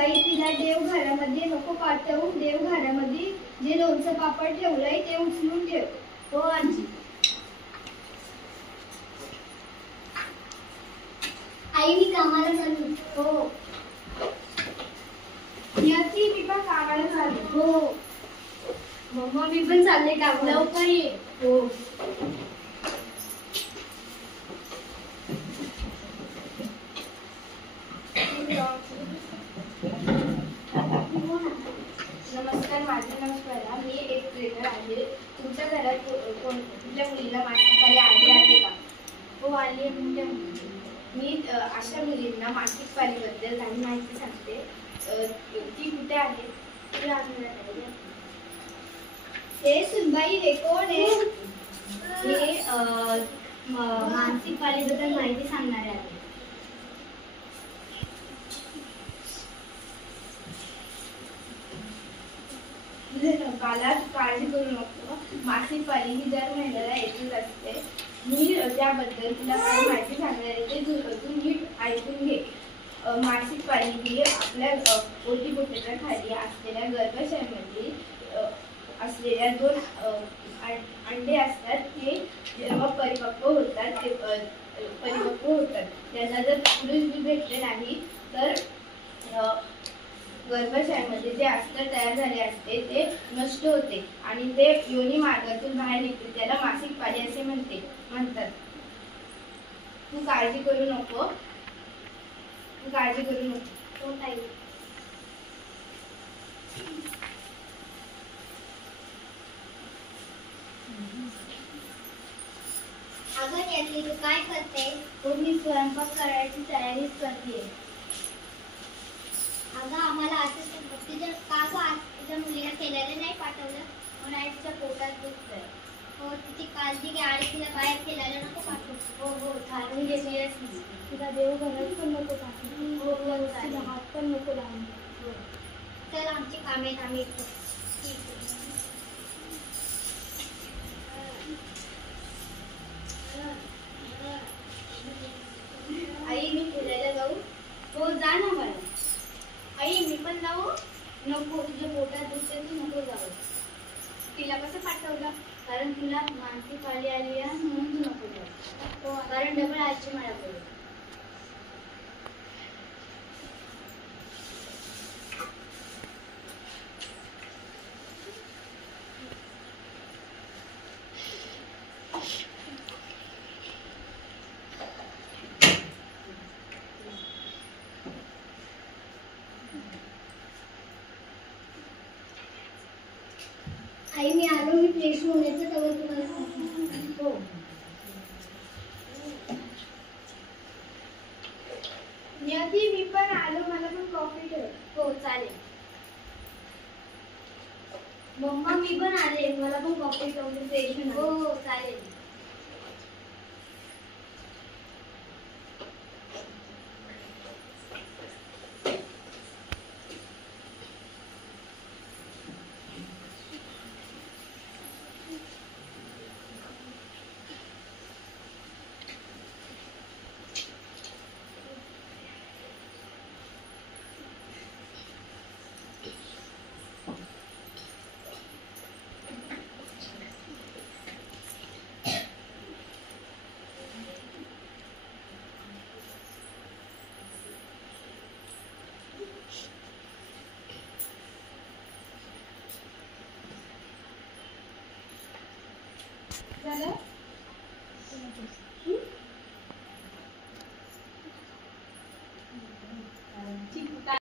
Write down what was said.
सुनबाई तिला देवघरामध्ये नको पाठवून देवघरामध्ये जे लोणचं पापड ठेवलंय ते उचलून ठेव. हो आजी. आई मी कामाला चालू. हो. नियती मी पण कामाला चालू. हो. मम्मा मी पण चालले कामाला. लवकर ये. हो. नमस्कार, माझे नाव स्वरा. मी एक ट्रेनर आहे. तुमच्या घरात कुठल्या मुलीला मासिक पाळी आली आहे का? हो आली आहे. मी अशा मुलींना मासिक पाळीबद्दल काही माहिती सांगते. ती कुठे आहे? हे सुनबाई हे कोण आहे? हे मासिक पाळीबद्दल माहिती सांगणारे आहे. बाळा काळजी करू नको. मासिक पाळी ही दर महिन्याला येतच असते. मी त्याबद्दल तुला काही माहिती सांगणार आहे ते तू नीट ऐकून घे. मासिक पाळी ही आपल्या ओटीपोटाच्या खाली असलेल्या गर्भाशयामध्ये असलेल्या 2 अंडे असतात. ते जेव्हा परिपक्व होतात त्यांना जर पुरुष दूध भेटले नाही तर गर्भाशयामध्ये जे अस्तर तयार झाले असते ते नष्ट होते आणि ते योनी मार्गातून बाहेर निघते. त्याला मासिक पाळी असे म्हणतात. तू काळजी करू नको. हो ताई. अगं यातली तू काय करते? हो मी स्वयंपाक करायची तयारीच करते. अगं आम्हाला असं तुझ्या का गं तुझ्या मुलीला केलेलं नाही पाठवलं? मला तिच्या पोटात दुखतंय. हो तिची काळजी घे आणि तिला बाहेर खेळायला नको पाठवू. हो चालून घेतली. तिला देवघरात पण नको पाठवू. हो तिला हात पण नको लावून. चल आमची कामे आम्ही आई मी खेळायला जाऊ? हो जा ना बाळा. आई मी पण जाऊ? नको, तुझ्या पोटात दुखते तू नको जाऊ. तिला कसं पाठवलं? कारण तुला मासिक पाळी आली आहे म्हणून तू नको जाऊ. कारण डबल आजी मला बोलू. आई मी आलो. मी फ्रेश होऊन येते तेव्हा तुम्हाला सांगते. हो. नियती मी पण आलो. मला पण कॉफी ठेव. हो चालेल. मम्मा मी पण आले. मला पण कॉफी ठेवून फ्रेश. हो चालेल. झालं?